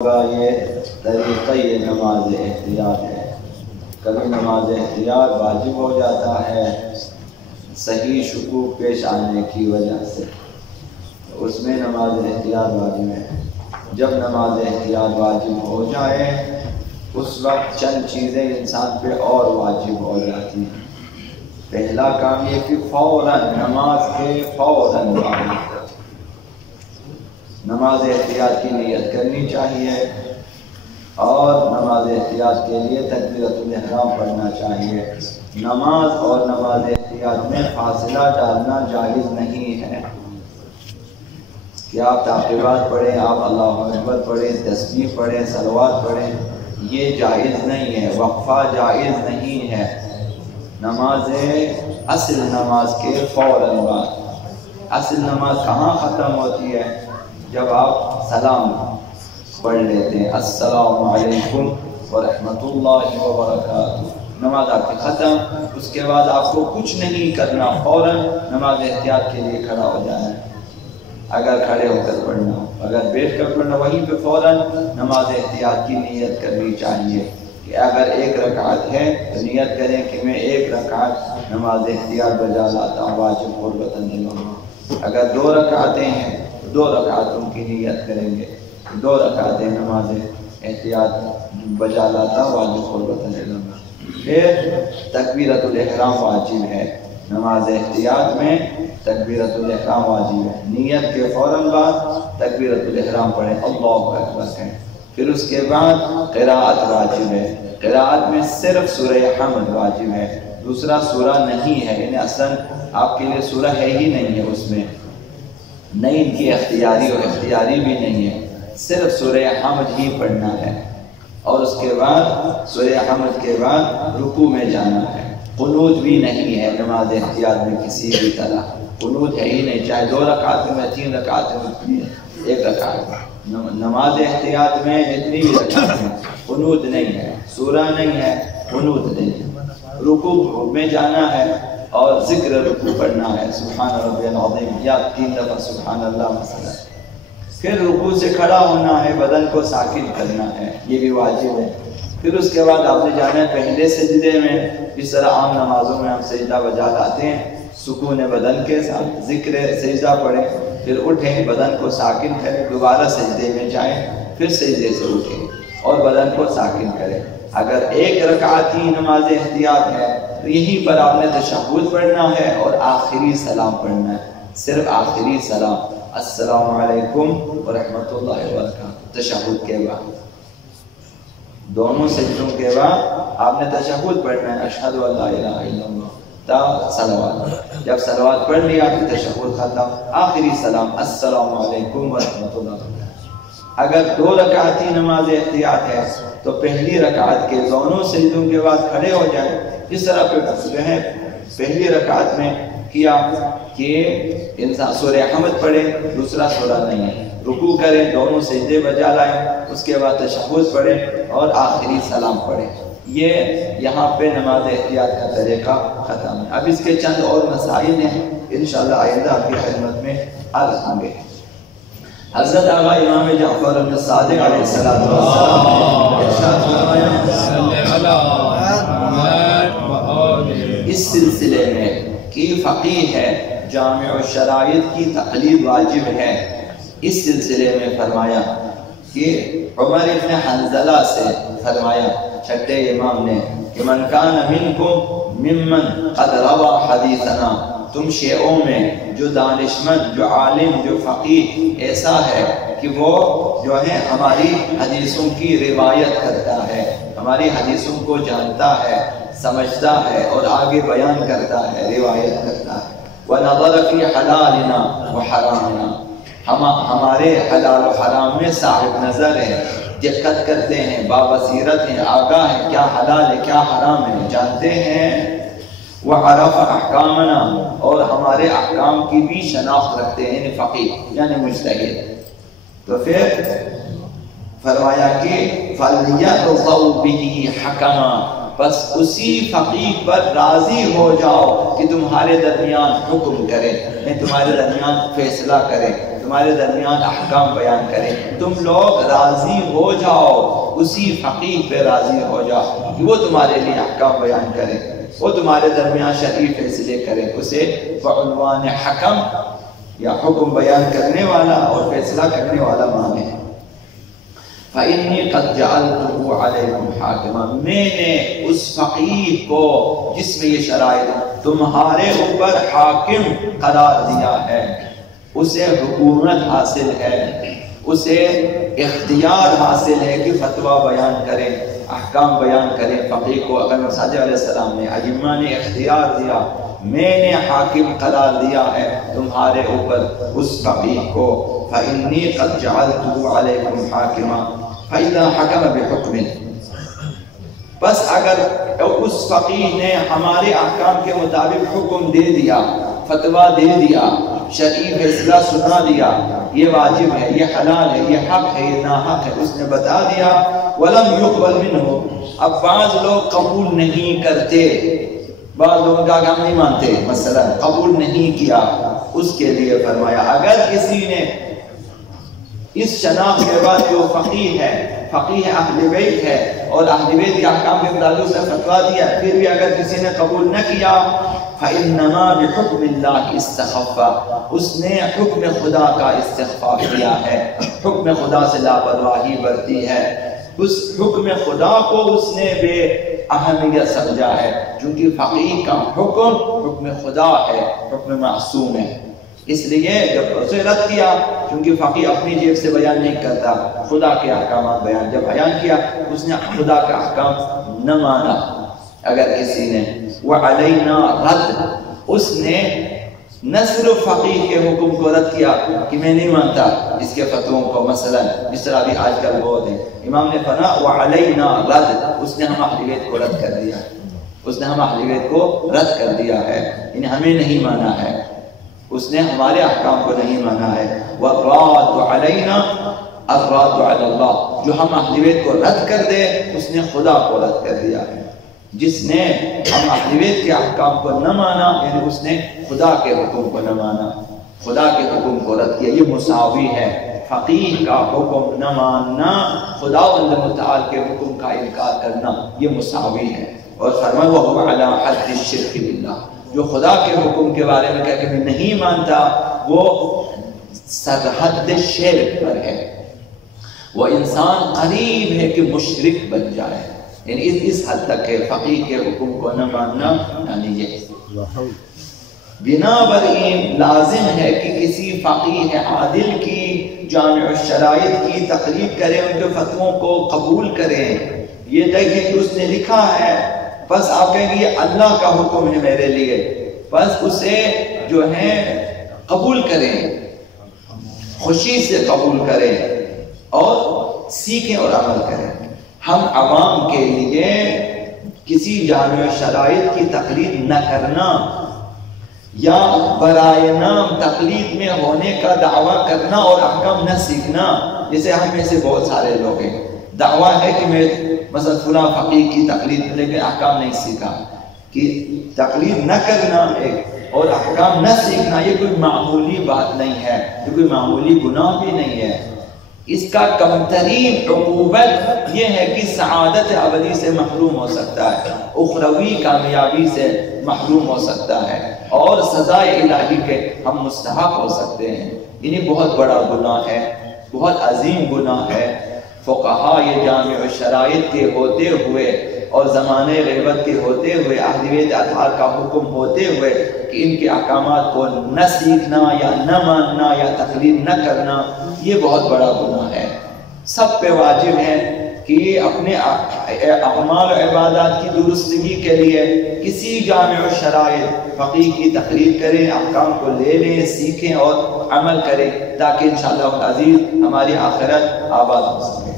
یہ طریقہ یہ نماز احتیاط ہے۔ کبھی نماز احتیاط واجب ہو جاتا ہے صحیح شکوک پیش آنے کی وجہ سے، اس میں نماز احتیاط واجب ہے۔ جب نماز احتیاط واجب ہو جائے اس وقت چند چیزیں انسان پہ اور واجب ہو جاتی ہیں۔ پہلا کام یہ کہ فوراً نماز کے فوراً نماز احتیاط کی نیت کرنی چاہیے اور نماز احتیاط کے لیے تکبیرۃ الاحرام پڑھنا چاہیے۔ نماز اور نماز احتیاط میں فاصلہ ڈالنا جائز نہیں ہے کہ آپ تعقیبات پڑھیں، آپ اللہ اکبر پڑھیں، تسبیح پڑھیں، صلوات پڑھیں، یہ جائز نہیں ہے، وقفہ جائز نہیں ہے۔ نماز اصل نماز کے فوراً بعد، اصل نماز کہاں ختم ہوتی ہے؟ جب آپ سلام پڑھ لیتے ہیں، السلام علیکم ورحمۃ اللہ وبرکاتہ، نماز آپ کی ختم۔ اس کے بعد آپ کو کچھ نہیں کرنا، فوراً نماز احتیاط کے لیے کھڑا ہو جانا ہے۔ اگر کھڑے ہو کر پڑھنا ہو، اگر بیٹھ کر پڑھنا، وہیں پہ فوراً نماز احتیاط کی نیت کرنی چاہیے کہ اگر ایک رکعت ہے تو نیت کریں کہ میں ایک رکعت نماز احتیاط بجا لاتا ہوں، واجب قربتاً للہ۔ اگر دو رکعتیں ہیں تو دو رکعتوں کی نیت کریں گے، دو رکعتیں نماز احتیاط بجا لاتا ہوں، واجب قربتاً للہ۔ پھر تکبیرۃ الاحرام واجب ہے، نماز احتیاط میں تکبیرۃ الاحرام واجب ہے۔ نیت کے فوراً بعد تکبیرۃ الاحرام پڑھیں، اللہ اکبر کہیں۔ پھر اس کے بعد قراءت واجب ہے، قراءت میں صرف سورہ حمد واجب ہے، دوسرا سورہ نہیں ہے، یعنی اصلاً آپ کے لیے سورہ ہے ہی نہیں ہے اس میں، نہیں ان کی اختیاری اور اختیاری بھی نہیں ہے، صرف سورہ حمد ہی پڑھنا ہے۔ اور اس کے بعد سورہ حمد کے بعد رکوع میں جانا ہے۔ قنوت بھی نہیں ہے نماز احتیاط میں کسی بھی طرح، قنوت ہے ہی نہیں، چاہے دو رکعت میں، تین رکعت میں، ایک رکعت۔ نماز احتیاط میں جتنی بھی رکعت ہیں قنوت نہیں ہے، سورہ نہیں ہے، قنوت نہیں ہے۔ رکوع میں جانا ہے اور ذکر رکوع پڑھنا ہے، سبحان ربی العظیم یا 3 دفعہ سبحان اللہ مثلا۔ پھر رکوع سے کھڑا ہونا ہے، بدن کو ساکن کرنا ہے، یہ بھی واجب ہے۔ پھر اس کے بعد آپ نے جانا ہے پہلے سجدے میں، جس طرح عام نمازوں میں ہم سجدہ بجا لاتے ہیں، سکون بدن کے ساتھ ذکر سجدہ پڑھیں، پھر اٹھیں، بدن کو ساکن کریں، دوبارہ سجدے میں جائیں، پھر سجدے سے اٹھیں اور بدن کو ساکن کریں۔ اگر ایک رکعت ہی نماز احتیاط ہے تو یہیں پر آپ نے تشہد پڑھنا ہے اور آخری سلام پڑھنا ہے، صرف آخری سلام، السلام علیکم ورحمۃ اللہ وبرکاتہ، تشہد کے بعد۔ دونوں سجدوں کے بعد آپ نے تشہد پڑھنا ہے، اشہد ان لا الہ الا اللہ، تا صلوات۔ جب صلوات پڑھ لیا تو تشہد ختم، آخری سلام، السلام علیکم ورحمۃ اللہ وبرکاتہ۔ اگر 2 رکعت ہی نماز احتیاط ہے تو پہلی رکعت کے دونوں سجدوں کے بعد کھڑے ہو جائیں، جس طرح پہ جو ہے پہلی رکعت میں کیا کہ انسان سورہ حمد پڑھے، دوسرا سورہ نہیں ہے، رکوع کریں، دونوں سجدے بجا لائیں، اس کے بعد تشہد پڑھیں اور آخری سلام پڑھیں۔ یہ یہاں پہ نماز احتیاط کا طریقہ ختم ہے۔ اب اس کے چند اور مسائل ہیں، انشاءاللہ آئندہ آپ کی خدمت میں عرض ہوں گے۔ حضرت آقا امام جعفر بن صادق علیہ السلام ارشاد فرمایا اس سلسلے میں کہ فقیہ ہے، جامع الشرائط کی تقلید واجب ہے، اس سلسلے میں فرمایا کہ عمر ابن حنظلہ سے فرمایا، چھٹے امام نے، کہ من کان منکم ممن قد روا حدیثنا، تم شیعوں میں جو دانشمند، جو عالم، جو فقیہ ایسا ہے کہ وہ جو ہے ہماری حدیثوں کی روایت کرتا ہے، ہماری حدیثوں کو جانتا ہے، سمجھتا ہے اور آگے بیان کرتا ہے، روایت کرتا ہے۔ وَنَظَرَ فِي حَلَالِنَا وَحَرَامِنَا، ہمارے حلال و حرام میں صاحب نظر ہے، دقت کرتے ہیں، بابصیرت ہیں، آگاہ ہیں، کیا حلال ہے کیا حرام ہے، جانتے ہیں۔ وَعَرَفَ أَحْكَامَنَا، اور ہمارے احکام کی بھی شناخت رکھتے ہیں، یعنی فقیہ یعنی مجتہد۔ تو پھر فرمایا کہ فَلْيَرْضَوْا بِهِ حَكَمًا، بس اسی فقیہ پر راضی ہو جاؤ کہ تمہارے درمیان حکم کرے، یعنی تمہارے درمیان فیصلہ کرے، تمہارے درمیان احکام بیان کرے، تم لوگ راضی ہو جاؤ، اسی فقیہ پہ راضی ہو جاؤ کہ وہ تمہارے لیے احکام بیان کرے، وہ تمہارے درمیان شرعی فیصلے کرے، اسے بعنوان حکم یا حکم بیان کرنے والا اور فیصلہ کرنے والا مانے۔ فَإِنِّي قَدْ جَعَلْتُهُ عَلَيْكُمْ حَاكِمًا، میں نے اس فقیہ کو جس میں یہ شرائط تمہارے اوپر حاکم قرار دیا ہے، اسے حکومت حاصل ہے، اسے اختیار حاصل ہے کہ فتویٰ بیان کرے، احکام بیان کرے۔ فقیہ کو اگر صادق علیہ السلام نے، ائمہ نے اختیار دیا، میں نے حاکم قرار دیا ہے تمہارے اوپر اس فقیہ کو۔ فَإِنِّي قَدْ جَعَلْتُهُ عَلَيْكُمْ حَاكِمًا فَإِذَا حَكَمَ بِحُكْمٍ، بس اگر اس فقیہ نے ہمارے احکام کے مطابق حکم دے دیا، فتویٰ دے دیا، شرعی فیصلہ سنا دیا، یہ واجب ہے، یہ حلال ہے، یہ حق ہے، یہ ناحق ہے، اس نے بتا دیا، وَلَمْ يُقْبَلْ مِنْهُ، اب بعض لوگ قبول نہیں کرتے، بعض لوگوں کا ہم نہیں مانتے، مثلا قبول نہیں کیا، اس کے لیے فرمایا اگر کسی نے اس شناخت کے بعد جو فقیہ ہے، فقیہ اہل بیت ہے اور اہل بیت کے احکام کے مطابق اس نے فتویٰ دیا، پھر بھی اگر کسی نے قبول نہ کیا، فَإِنَّمَا بِحُكْمِ اللَّهِ اسْتَخَفَّ، اس نے حکم خدا کا استخفاف کیا ہے، حکم خدا سے لاپرواہی برتی ہے، اس حکم خدا کو اس نے بے اہمیت سمجھا ہے، چونکہ فقیہ کا حکم خدا ہے، حکم معصوم ہے، اس لیے جب اسے رد کیا، کیونکہ فقیہ اپنی جیب سے بیان نہیں کرتا، خدا کے احکامات بیان جب بیان کیا، اس نے خدا کا احکام نہ مانا۔ اگر کسی نے وَعَلَيْنَا رَد، اس نے نہ صرف فقیہ کے حکم کو رد کیا کہ میں نہیں مانتا اس کے فتووں کو، مثلا جس طرح بھی آج کل بہت ہیں، امام نے فرمایا وَعَلَيْنَا رَد، اس نے ہم اہل بیت کو رد کر دیا، اس نے ہم اہل بیت کو رد کر دیا ہے، یعنی ہمیں نہیں مانا ہے، اس نے ہمارے احکام کو نہیں مانا ہے۔ وَالرَّادُ عَلَيْنَا الرَّادُ عَلَى اللَّهِ، جو ہم اہل بیت کو رد کر دے اس نے خدا کو رد کر دیا ہے، جس نے ہم اہل بیت کے احکام کو نہ مانا یعنی اس نے خدا کے حکم کو نہ مانا، خدا کے حکم کو رد کیا، یہ مساوی ہے، فقیہ کا حکم نہ ماننا، خداوند متعال کے حکم کا انکار کرنا، یہ مساوی ہے۔ اور فرمایا وَهُوَ عَلَى حَدِّ الشِّرْكِ بِاللَّهِ، جو خدا کے حکم کے بارے میں کہہ کہ میں نہیں مانتا، وہ سرحد شرک پر ہے، وہ انسان قریب ہے کہ مشرک بن جائے، یعنی اس حد تک ہے فقیہ کے حکم کو نہ ماننا، یعنی یہ بنا برئین لازم ہے کہ کسی فقیہ عادل کی جامع الشرائط کی تقلید کریں، ان کے فتووں کو قبول کریں، یہ دیکھیں کہ اس نے لکھا ہے، بس آپ کہیں گے یہ اللہ کا حکم ہے میرے لیے، بس اسے جو ہے قبول کریں، خوشی سے قبول کریں اور سیکھیں اور عمل کریں۔ ہم عوام کے لیے کسی جامع شرائط کی تقلید نہ کرنا یا برائے نام تقلید میں ہونے کا دعویٰ کرنا اور احکام نہ سیکھنا، جیسے ہم میں سے بہت سارے لوگ ہیں، دعویٰ ہے کہ میں مثلا فلاں فقیہ کی تقلید لیکن احکام نہیں سیکھا، کہ تقلید نہ کرنا ایک اور احکام نہ سیکھنا یہ کوئی معمولی بات نہیں ہے، یہ کوئی معمولی گناہ بھی نہیں ہے، اس کا کمترین عقوبت یہ ہے کہ سعادت ابدی سے محروم ہو سکتا ہے، اخروی کامیابی سے محروم ہو سکتا ہے اور سزائے الہی کے ہم مستحق ہو سکتے ہیں، انہیں بہت بڑا گناہ ہے، بہت عظیم گناہ ہے۔ فقہاء یہ جامع الشرائط کے ہوتے ہوئے اور زمانے غیبت کے ہوتے ہوئے، اہل بیت اطہار کا حکم ہوتے ہوئے کہ ان کے احکامات کو نہ سیکھنا یا نہ ماننا یا تقلید نہ کرنا یہ بہت بڑا گناہ ہے۔ سب پہ واجب ہے کہ اپنے اعمال و عبادات کی درستگی کے لیے کسی جامع الشرائط فقیہ کی تقلید کریں، احکام کو لے لیں، سیکھیں اور عمل کریں، تاکہ انشاءاللہ العزیز ہماری آخرت آباد ہو سکے۔